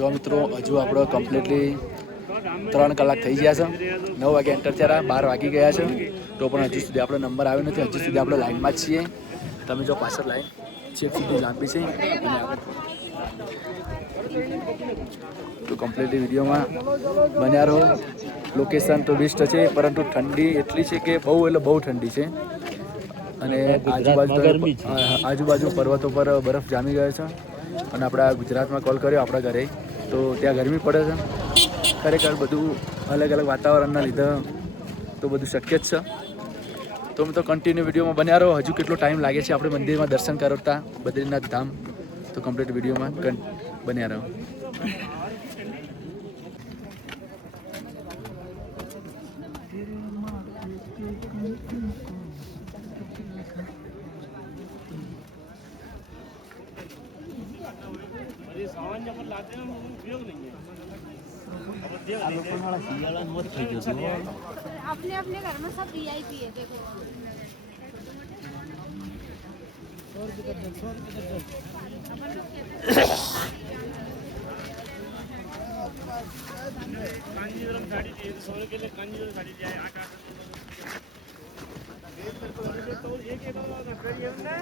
જો મિત્રો હજુ આપણો કમ્પ્લીટલી 3 કલાક થઈ ગયા છે. 9 વાગે એન્ટર થયા, 12 વાગી ગયા છે તો પણ હજુ સુધી આપણો નંબર આવ્યો નથી. હજુ સુધી આપણે લાઇનમાં જ છીએ. તમે જો પાછળ લાઈન છેક સુધી લાંબી છે. તો કમ્પ્લીટલી વિડીયોમાં બન્યા રહો. લોકેશન તો બેસ્ટ છે, પરંતુ ઠંડી એટલી છે કે બહુ એટલે બહુ ઠંડી છે. અને આજુબાજુ પર્વતો પર બરફ જામી ગયો છે. અને આપણા ગુજરાતમાં કોલ કર્યો આપણા ઘરે, તો ત્યાં ગરમી પડે છે. ખરેખર બધું અલગ અલગ વાતાવરણના લીધે તો બધું શક્ય જ છે. તો મિત્રો કન્ટિન્યુ વિડીયોમાં બન્યા રહો. હજુ કેટલો ટાઈમ લાગે છે આપણે મંદિરમાં દર્શન કરતા બદ્રીનાથ ધામ, તો કમ્પ્લીટ વિડીયોમાં બન્યા રહો. अपने अपने घर में सब वीआईपी है देखो। कांजीवरम साड़ी चाहिए तो 100 के लिए कांजीवरम साड़ी चाहिए 8 तो एक करिए ना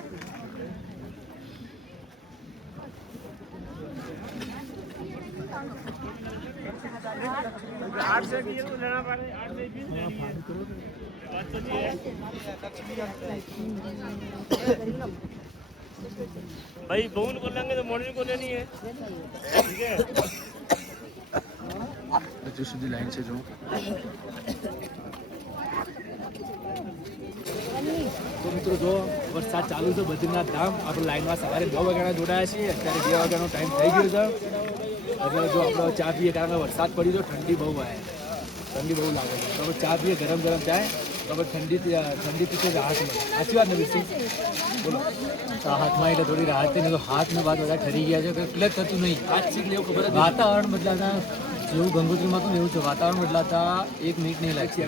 8 से भी लेना पड़े 8 से 20 बात तो नहीं है भाई बहन को लेंगे तो मॉडल को लेनी है ठीक है હજુ સુધી લાઈન છે. જો તો મિત્રો જો વરસાદ ચાલુ છે બદ્રીનાથ ધામ. આપણે લાઈનમાં સવારે 9 વાગ્યાના જોડાયા છીએ, અત્યારે 2 વાગ્યાનો ટાઈમ થઈ ગયો છે. એટલે જો આપણે ચા પીએ, કારણ કે વરસાદ પડી તો ઠંડી બહુ આવે, ઠંડી બહુ લાગે છે. તો ચા પીએ ગરમ ગરમ ચાય, તો આપણે ઠંડી પીતે રાહત મળે. સાચી વાત ને બિસ્સી? બોલો. હાથમાં એટલે થોડી રાહત થઈ ને, તો હાથની વાત બધા ઠરી ગયા છે, એટલે થતું નહીં. હાથ શીખ લેવું ખબર, વાતાવરણ બદલાતા જેવું ગંગોત્રીમાં હતું એવું છે. વાતાવરણ બદલાતા 1 મિનિટ નહીં લાગશે.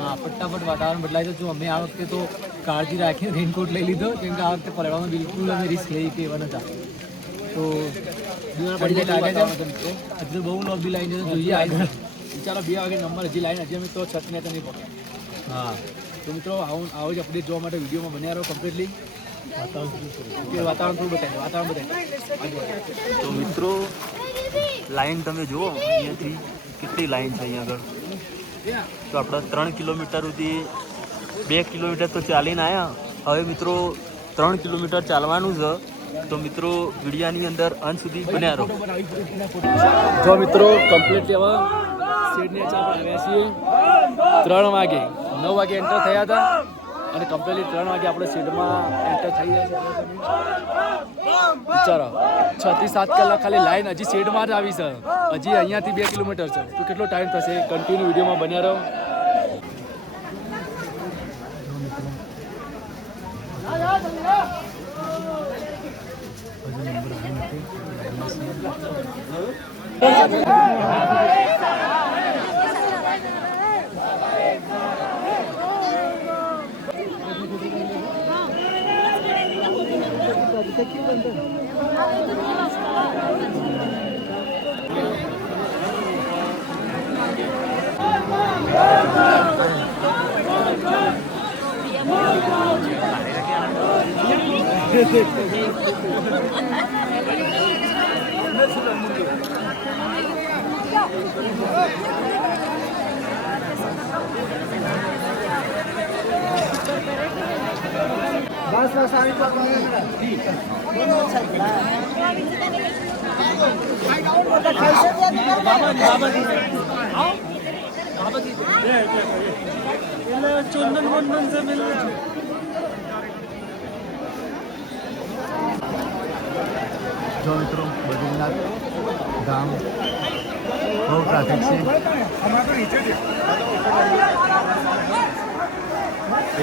હા, ફટાફટ વાતાવરણ બદલાય છે. જો અમે આ વખતે તો કાળજી રાખીને રેનકોટ લઈ લીધો, કેમ કે આ વખતે પડવામાં બિલકુલ અમે રિસ્ક લઈ કે એવા નતા. તો ઠંડી લાગે છે મિત્રો. હજુ બહુ લોબી લાઈન છે, જોઈએ આગળ. ચાલો 2 વાગે નંબર હજી લાઈન, હજી અમે તો છતને તો નહીં પહોંચ્યા. હા, તો મિત્રો આવો જ અપડેટ જોવા માટે વિડીયોમાં બન્યા રહો કમ્પ્લીટલી. વાતાવરણ થોડું બતાવીએ, વાતાવરણ બતાવીએ. તો મિત્રો લાઈન તમે જુઓ, અહીંયાથી કેટલી લાઈન છે અહીંયા આગળ. તો આપણે 3 કિલોમીટર સુધી 2 કિલોમીટર તો ચાલીને આવ્યા. હવે મિત્રો 3 કિલોમીટર ચાલવાનું છે. તો મિત્રો વિડીયાની અંદર અંત સુધી બન્યા રહો. જો મિત્રો કમ્પ્લીટલી હવે સીડની ચાપ આવ્યા છીએ 3 વાગે. 9 વાગે એન્ટર થયા હતા અને કમ્પ્લીટલી 3 વાગે આપણે સીડમાં એન્ટર થઈ ગયા છે. વિચારો 6 થી 7 કલાક ખાલી લાઈન હજી સીડમાં જ આવી છે. હજી અહીંયાથી 2 કિલોમીટર છે. તો કેટલો ટાઈમ થશે? કન્ટિન્યુ વિડીયોમાં બન્યા રહો. बस बस आने को चंदन वंदन से मिल जो मित्रों बद्रीनाथ धाम બહુ ટ્રાફિક છે.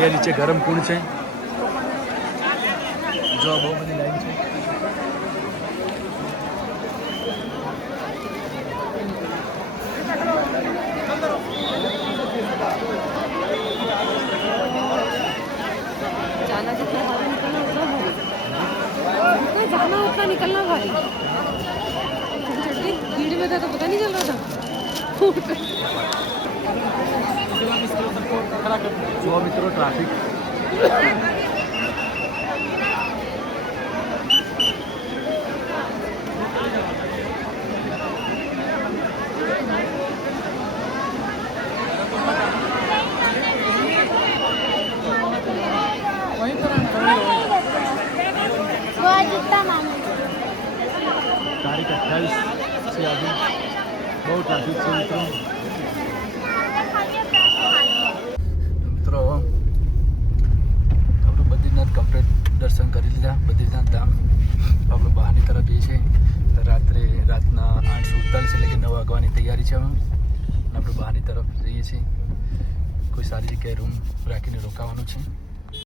એ નીચે ગરમ કુંડ છે. જો બહુ બધી લાઈન છે. जाना उतना निकलना भाई भीड़ में था तो पता नहीं चल रहा था। જો મિત્રો ટ્રાફિક તારીખ 28 છે આજે બહુ ટ્રાફિક છે મિત્રો. મિત્રો આપણે બદ્રીનાથ કમ્પ્લીટ દર્શન કરી લીધા. બદ્રીનાથ ધામ આપણે બહારની તરફ જઈએ છીએ. તો રાતના 8:47 એટલે કે 9 વાગવાની તૈયારી છે હવે. આપણે બહારની તરફ જઈએ છીએ. કોઈ સારી જગ્યાએ રૂમ રાખીને રોકાવાનું છે.